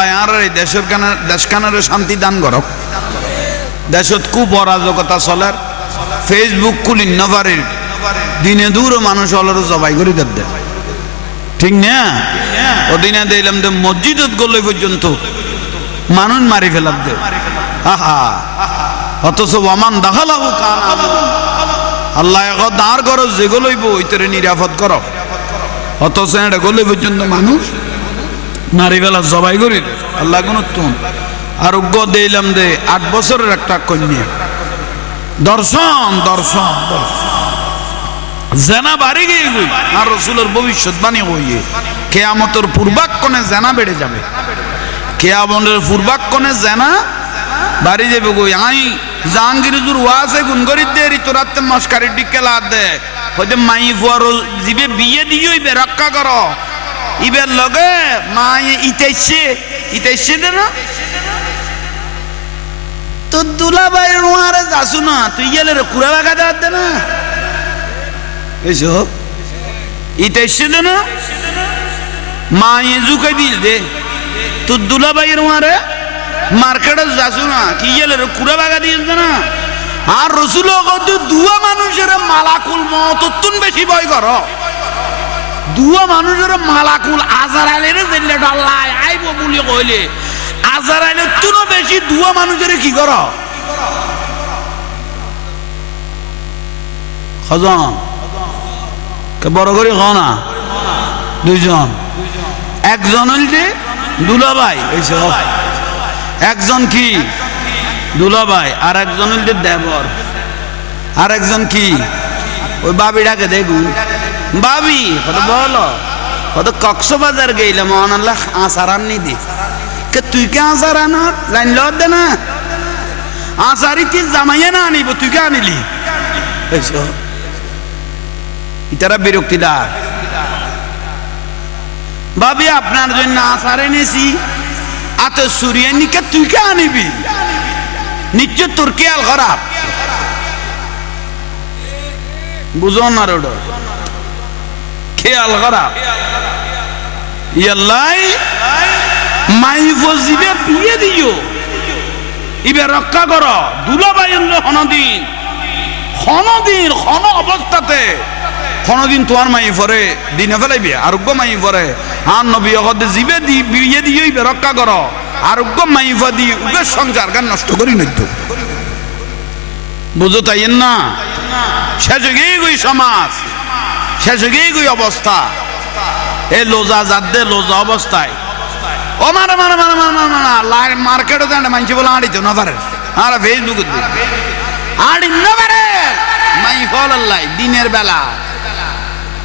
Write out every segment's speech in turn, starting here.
আল্লাহ আর এই দেশখানের শান্তি দান করক। দেশত খুব অরাজকতা চলার, ফেসবুক খুলি নভারের দিনে দূর মানুষ অলর জবাই করে দেব, ঠিক না? ওদিনে দিলাম দে মসজিদত গলে পর্যন্ত মানুষ মারি ফেলার দে। আহা, অথচ ওয়ামান দাখালাহু কানা আমিনা। আল্লাহ এখন দাঁড় করো যেগুলোইব ওইতরে নিরাপদ করো, অথচ এটা গলে পর্যন্ত মানুষ মারি ফেলা জবাই করি দে। আল্লাহ কোন তুম আরোগ্য দিলাম দে 8 বছরের একটা কন্যা দর্শন দর্শন জেনা বাড়ি গিয়ে গই। আর রসুলের ভবিষ্যৎবাণী হইয়ে কেয়ামতের পূর্বাক্ষণে জেনা বেড়ে যাবে, কেয়ামতের পূর্বাক্ষণে জেনা বাড়ি যাবে গই। আই জাহাঙ্গীর হুজুর ওয়াজে গুণ করি দে তোরাতে মস্কারির দিকে লাদ দে হইতে মাই ফুয়ার জিবে বিয়ে দিও ইবে রক্ষা করো, ইবের লগে মাই ইতেছে দে না তো দুলাভাই রুয়ারে যাসু না তুই গেলে রে কুড়া বাগা দে না এসব ইতেছে দে না মাই জুকে দিল দে তো দুলাভাই রুয়ারে মার্কেটে যাসু না কি গেলে রে কুড়া বাগা দিল দে না। আর রসুল দুয়া মানুষের মালাকুল মতুন বেশি ভয় কর, দুয়া মানুষের মালাকুল আজরাইলের জেলে ডাল্লাই আইব বলি কইলে আজরাইলের তুনো বেশি দুয়া মানুষের কি কর খজন কে বড় করে খ না দুইজন, একজন হইলে দুলাভাই এইসব, একজন কি দুলাভাই আর একজন হইলে দেবর, আর একজন কি ওই বাবিটাকে দেখুন বাবি কত বলো কত কক্সবাজার গেলাম মহান আল্লাহ আসার আননি দি কে তুই কে আসার আনার লাইন ল দে না আসারি তুই জামাইয়ে না আনিব তুই কে আনিলি এইসব ইতারা বিরক্তিদার। ভাবি আপনার জন্য আসার এনেছি আত সুরিয়ে নিকে তুই কে আনিবি, নিশ্চয় তোর খেয়াল খারাপ বুঝো না রে খেয়াল খারাপ। ইয়াল্লাই মাই ফজিবে বিয়ে দিও ইবে রক্ষা করো দুলাভাই হনদিন হনদিন হন অবস্থাতে কোনদিন তোমার মাই পরে দিনে ফেলাইবে আরোগ্য মাই পরে আর নবী জিবে দি বিয়ে দিও ইবে রক্ষা করো আরোগ্য মাই দি উবের সংসার গান নষ্ট করি নইত বুঝো তাই না। শেষে গিয়ে গই সমাজ, শেষে গিয়ে গই অবস্থা এ লোজা যাদে লোজা অবস্থায় ও মারা মারা মারা মারা মারা লাইন মার্কেটে দেন মাইছে বলে আড়িতে না পারে আর ফেসবুকে আড়ি না পারে মাই ফল আল্লাহ দিনের বেলা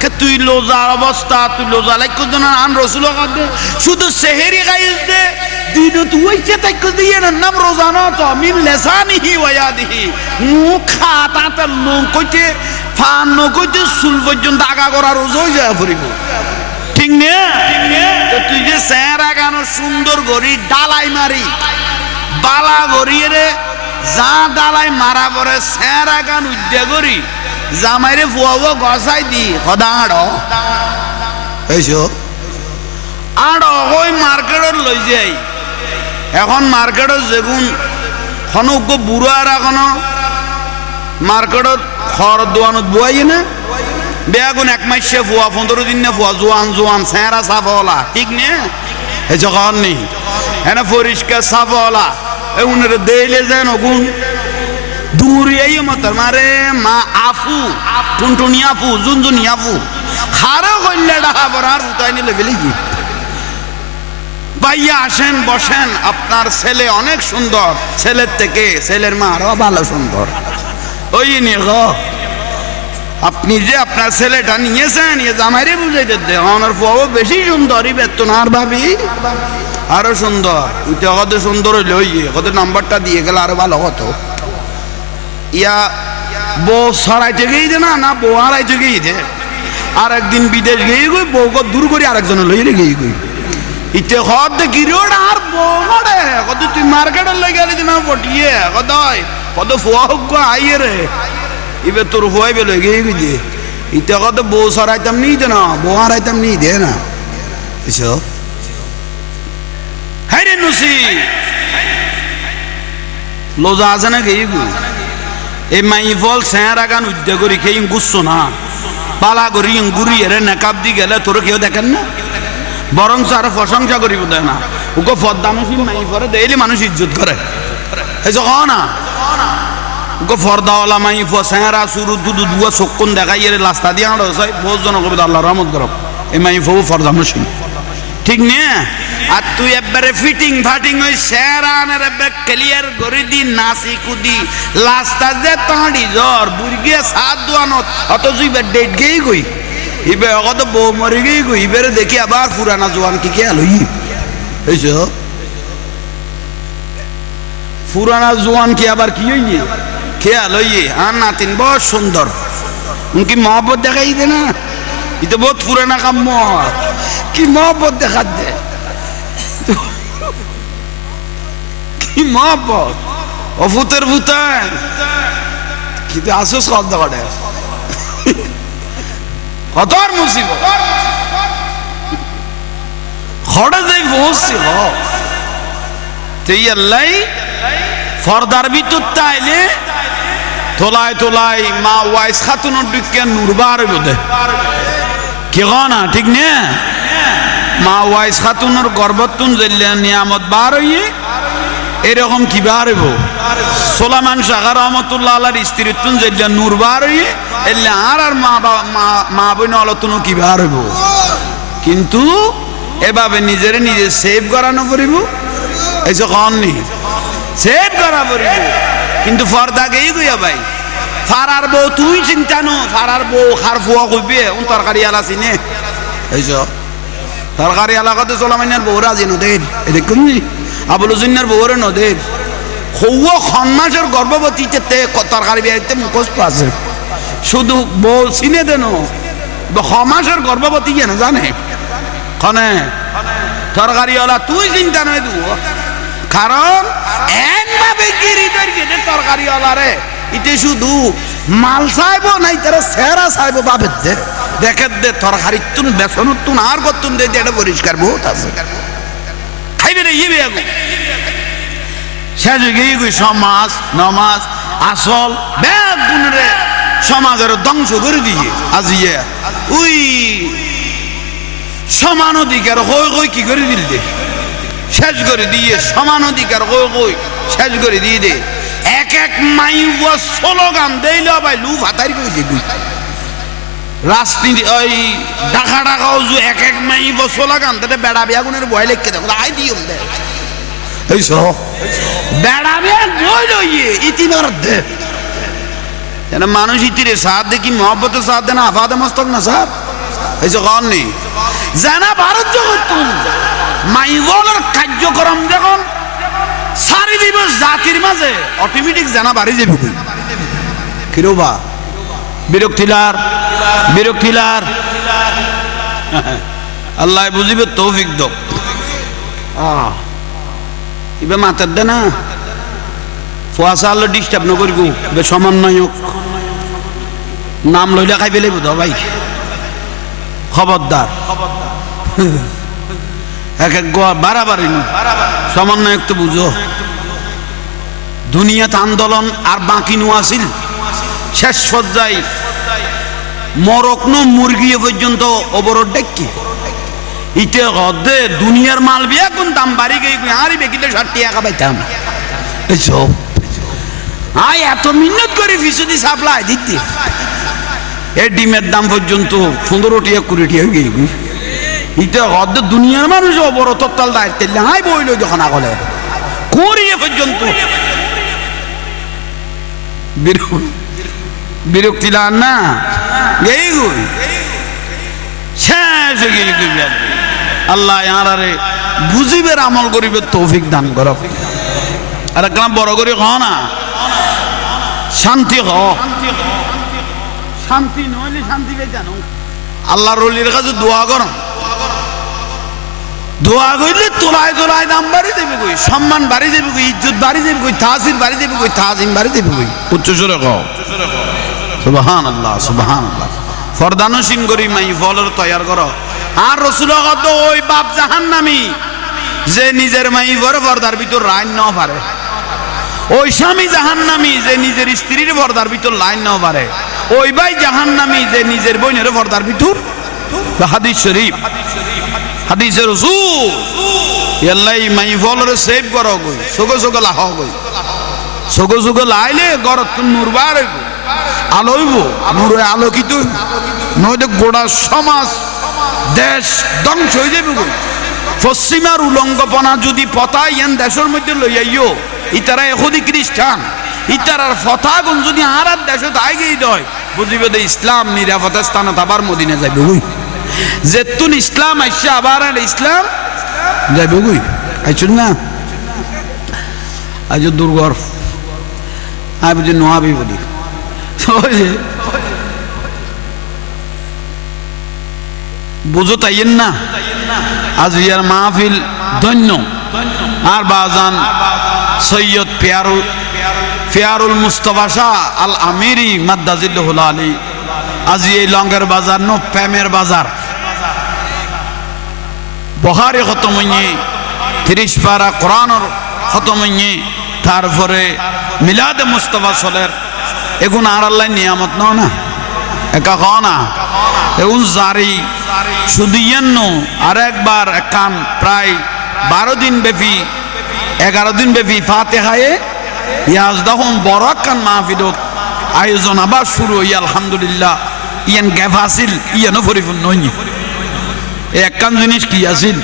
কে তুই লোজার অবস্থা তুই লোজা লাইক না আন রসুল শুধু সেহেরি গাইস দে দিন তুই চেতা দিয়ে নাম রোজানা তো মিন লেসানিহি ওয়ায়াদিহি মুখ খাতাতে লোক কইতে ফান কইতে সুল পর্যন্ত আগা করা রোজা হয়ে যায় পড়িব, ঠিক না? তো তুই যে চেহারা গান সুন্দর গড়ি ডালাই মারি বালা গড়িয়ে রে যা ডালাই মারা পরে চেহারা গান উদ্যা করি জামাইরে ফুয়াবো গসাই দি সদা আড় এইসব আড় ওই মার্কেটত লই যাই। এখন মার্কেটত যেগুন খনক বুড়ো আর এখনো মার্কেটত খর দোয়ানত বুয়াই না বেগুন এক মাসে ফুয়া 15 দিন না ফুয়া জোয়ান জোয়ান চেহারা সাফলা, ঠিক না? এই যখন নেই এনে পরিষ্কার সাফলা উনের দেইলে যেন গুণ দূরিয়াই মতার মারে মা আফু টুনটুনি আফু জুনজুনি আফু হারো কইলে ডাহা বরার উতাই নিলে বেলি কি ভাইয়া আসেন বসেন আপনার ছেলে অনেক সুন্দর, ছেলের থেকে ছেলের মা আরো ভালো সুন্দর ওই নিয়ে আপনি যে আপনার ছেলেটা নিয়েছেন এ জামাইরে বুঝাইতে দে আমার ফুয়াও বেশি সুন্দর ই বেতন আর ভাবি আরো সুন্দর উঠে কত সুন্দর হইলে ওই কত নাম্বারটা দিয়ে গেলে আরো ভালো হতো। ইয়া বউ সরাইতে গিয়ে দে না বউ হারাইতে গিয়ে দে আর একদিন বিদেশ গিয়ে গই বউকে দূর করে আরেকজন লইরে গিয়ে গই ইতে হদ দে গিরোড আর বউ নড়ে কত তুই মার্কেটে লই গেলি না পটিয়ে কত কত ফুয়া হোক আইয়ে রে ইবে তোর ফুয়াই বেলো গিয়ে গই দে ইতে কত বউ সরাইতাম নি দে না বউ হারাইতাম নি দে না এসব হ্যাঁ নুসি লোজা আছে না গেই গু এই মাই ফল স্যার আগান উদ্যোগ করি খেয়ে গুচ্ছ না পালা করি গুড়ি এরে নেকাব দি গেলে তোর কেউ দেখেন না বরং আর প্রশংসা করিব দেয় না ওকে ফর্দানুসি মাই পরে দেইলে মানুষ ইজ্জত করে এই যে না ওকে ফর্দাওয়ালা মাই ফেরা শুরু দুধু দুয়া চক্ষণ দেখাই এর লাস্তা দিয়ে আড় হয় বহুত জন কবিতা আল্লাহ রহমত করব এই মাই ফু ফর্দানুসি ঠিক নে আর তুই একবারে ফিটিং ফাটিং ওই সেরানের একবার ক্লিয়ার করে দি নাসি কুদি লাস্তা যে তাঁড়ি জ্বর বুড়িয়ে সাত দোয়ানত অত তুই ডেট গেই গই ইবে অত বউ মরে গেই গই ইবেরে দেখি আবার পুরানা জোয়ান কি খেয়াল হই এইস পুরানা জোয়ান কি আবার কি হইয়ে খেয়াল হইয়ে আর নাতিন বহুত সুন্দর উনকি মহব্বত দেখাই দে না এটা বহুত পুরানা কাম্য কি মহব্বত দেখা দে কি মহব্বত অফুতের ভুতান কিন্তু আসো শ্রদ্ধা করে কতর মুসিবত খড়ে যাই পৌঁছছিল তুই আল্লাহ ফর্দার ভিতর তাইলে তোলায় তোলায় মা ওয়াইস খাতুনের দিকে নুরবার বোধে কে না ঠিক না মা ওয়াইস খাতুনের গর্ভতুন জেলে নিয়ামত বার হইয়ে এরকম কি বার হইব সোলামান শাহ রহমতুল্লাহ আল্লাহর স্ত্রীর তুন জেলে নূর বার হইয়ে এলে আর আর মা বোন অলতুন কি বার হইব কিন্তু এভাবে নিজেরে নিজে সেভ করানো করিব এই যে কননি সেভ করা করিব কিন্তু ফর্দা গেই গইয়া ভাই ফারার বউ তুই চিন্তা নো ফারার বউ খার ফুয়া কইবে উন তরকারি আলা চিনে এইস তরকারি আলা কত সোলামানের বউ রাজি নদের এটা কোননি আবুল হুসেনের বউরে নদের খৌয়া খন্মাসের গর্ভবতীতে তরকারি বিয়াইতে মুখস্থ আছে শুধু বউ চিনে দেন খমাসের গর্ভবতী কেন জানে কনে তরকারিওয়ালা তুই চিন্তা নয় দু কারণ একভাবে গিরিদের গেটে তরকারিওয়ালা রে ইতে শুধু মাল চাইব নাই তারা সেরা চাইব বাবের দে দেখে দে তরকারি তুন বেসন তুন আর করতুন দে এটা পরিষ্কার বহুত আছে খাইবে রে ইয়ে বেগু শেষ গিয়ে গই সমাজ নমাজ আসল বেগুন রে সমাজের ধ্বংস করে দিয়ে আজিয়ে উই সমান অধিকার হই হই কি করে দিল দে শেষ করে দিয়ে সমান অধিকার হই হই শেষ করে দিয়ে দে এক এক মাইয়া স্লোগান দেইল ভাই লু ফাতারি কইছে দুই রাজনীতি ওই ঢাকা ঢাকা এক এক মাইয়া স্লোগান তাতে বেড়া বিয়াগুনের ভয় লেখকে দেখো আই দিও দে এই সব বেড়া বিয়া জয় লইয়ে ইতিমার দে যেন মানুষ ইতিরে সাথ দেখি মহব্বতের সাথ দেন আফাদে মস্তক না সাথ এই যে কন নেই জানা ভারত জগৎ মাইবলের কার্যক্রম যখন সারি দিব জাতির মাঝে অটোমেটিক জানা বাড়ি যাবে কিরোবা বিরক্তিলার বিরক্তিলার আল্লাহ বুঝিবে তৌফিক দো ইবে মাতার দে না ফুয়াশা আল্লাহ ডিস্টার্ব নকরিব বে সমন্বয়ক নাম লইলে খাই পেলে বুধ ভাই খবরদার এক এক বাড়াবাড়ি সমন্বয়ক তো বুঝো দুনিয়াতে আন্দোলন আর বাকি নো আসিল শেষ পর্যায়ে মরকন মুরগি পর্যন্ত অবরোধ ডেকি ইতে হদে দুনিয়ার মাল বিয়া কোন দাম বাড়ি গই আরি বেকিলে 60 টাকা পাইতাম এইসব আয় এত মিন্নত করে ফিসুদি সাপ্লাই দিতে এই ডিমের দাম পর্যন্ত 15 টাকা 20 টাকা হয়ে গেল ইতে হদে দুনিয়ার মানুষ অবরোধ তত্তাল দায়িত্ব হাই বইল যখন আগলে করিয়ে পর্যন্ত বিরক্তি লান না এই গুই শেষ হয়ে গেল আল্লাহ ইয়ারে বুঝিবের আমল করিবে তৌফিক দান করো আর একদম বড় করে হ না শান্তি হ শান্তি নইলে শান্তি কে জানো আল্লাহর ওলির কাছে দোয়া করো দোয়া কইলে তোলায় তোলায় দাম বাড়ি দেবে কই সম্মান বাড়ি দেবে কই ইজ্জত বাড়ি দেবে কই তাসির বাড়ি দেবে কই তাজিম বাড়ি দেবে কই উচ্চ সুরে কও সুবহানাল্লাহ সুবহানাল্লাহ ফরদানসিন করি মাই ফলর তৈয়ার করো আর রাসূল কত ওই বাপ জাহান্নামী যে নিজের মাই বড় পর্দার ভিতর লাইন না পারে, ওই স্বামী জাহান্নামী যে নিজের স্ত্রীর পর্দার ভিতর লাইন না পারে, ওই ভাই জাহান্নামী যে নিজের বোনের পর্দার ভিতর। হাদিস শরীফ, হাদিসে রাসূল ইয়াল্লাই মাই ফলরে সেভ করো গই, সগো সগো লাহ গই, সগো সগো লাইলে গরত নূর বার আলো হইব, নূরে আলোকিত নইলে গোটা সমাজ দেশ ধ্বংস হয়ে যাবে গই। পশ্চিমার উলঙ্গপনা যদি পতাই এন দেশের মধ্যে লইয়াইও, ইতারা এহুদি খ্রিস্টান, ইতারার ফতাগুন যদি আর দেশে আইগেই দয়, বুঝিবে যে ইসলাম নিরাপত্তা স্থানে আবার মদিনা যাইবে গই। যেতুন ইসলাম আইসা আবার ইসলাম যাইবে গই। আইছুন না আজ দুর্গর আই বুঝি নোয়াবি বলি বুঝো তাইয়েন না। আজ ইয়ার মাহফিল ধন্য আর বাজান সৈয়দ ফিয়ারুল মুস্তফা শাহ আল আমিরি মাদ্দাজিল্লাহুল আলী। আজ এই লঙ্গের বাজার নো প্রেমের বাজার, বহারি খতম হইনি, 30 পারা কোরআনের খতম হইনি, তারপরে মিলাদে মুস্তফা সলের এগুন আর আল্লাহ নিয়ামত নাও না একা হ না, এগুন জারি শুধু ইয়ান্ন আর একবার একান প্রায় 12 দিন ব্যাপী 11 দিন ব্যাপী ফাতিহায়ে ইয়াজ দহন বড় কান মাহফিলত আয়োজন আবার শুরু হই। আলহামদুলিল্লাহ ইয়ান গেফাসিল ইয়ানো পরিপূর্ণ হইনি। একখান জিনিস কি আছিল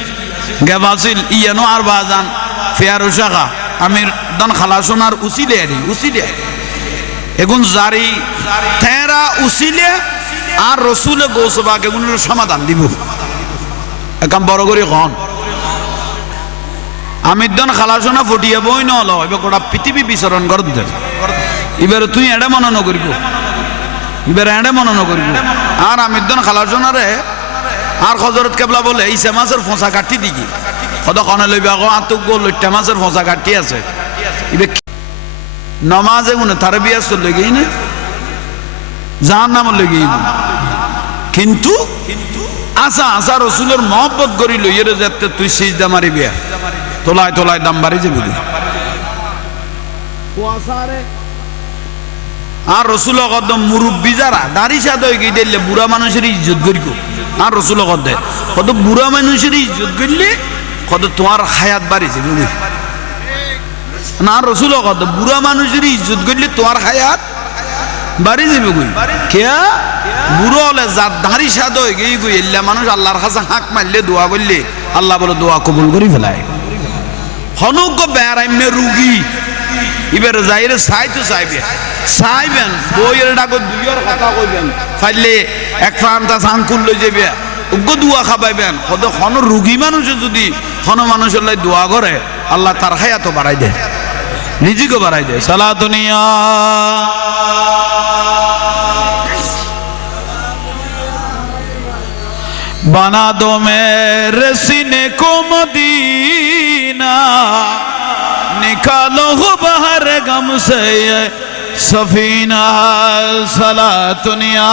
গেফাসিল ইয়ানো আর বাজান ফেয়ারু শাখা আমির দান খালাসোনার উসিলে এগুন জারি তেরা উসিলে আর রসুলে গৌসবাকে এগুলোর সমাধান দিব। একাম বড় করে কন আমির দান খালাসোনা ফুটিয়ে বই নল এবার গোটা পৃথিবী বিচরণ কর দেন। এবার তুই এড়ে মনে নকরিব, এবার এড়ে মনে নকরিব। আর আমির দান খালাসোনারে আর হযরত কেবলা বলে ইসা মাছের ফোঁসা কাটি দিকি কত কনে লইবে আকৌ আতুক গো লইটা মাছের ফোঁসা কাটি আছে। এবার নমাজে মনে তার বিয়াস তো লেগেই না জাহান্নাম লেগেই না, কিন্তু আসা আসা রসুলের মহব্বত করি লইয়ে যেতে তুই সিজদা মারিবি তোলায় তোলায় দাম বাড়ি যাবি। আর রসুল কদম মুরব্বী যারা দাড়ি সাদ হয়ে গিয়ে দিলে বুড়া মানুষের ইজ্জত করিব। আর রসুল কদ কত বুড়া মানুষের ইজ্জত করলে কত তোমার হায়াত বাড়ি যাবে না। রসুল কদ বুড়া মানুষের ইজ্জত করলে তোমার হায়াত বাড়ি যাবে গই। কেয়া বুড়ো হলে যার দাড়ি সাদ হয়ে গিয়ে গই এল্লা মানুষ আল্লাহর কাছে হাঁক মারলে দোয়া করলে আল্লাহ বলে দোয়া কবুল করি ফেলায়। হনুক বেড়াইমে রুগী এবার যাইরে চাইতো চাইবেন বইয়ের ডাকো দুইয়ের কথা কইবেন ফাইলে এক ফান্তা সাংকুল লই যাবে ওগো দোয়া খাবাইবেন। কত হন রুগী মানুষে যদি হন মানুষের লাই দোয়া করে আল্লাহ তার হায়াতও বাড়াই দেয়, রিজিকও বাড়াই দেয়। সালাতুনিয়া बना दो मेरे सीने को मदीना, निकालो बाहर गम से ये सफीना। सलातुनिया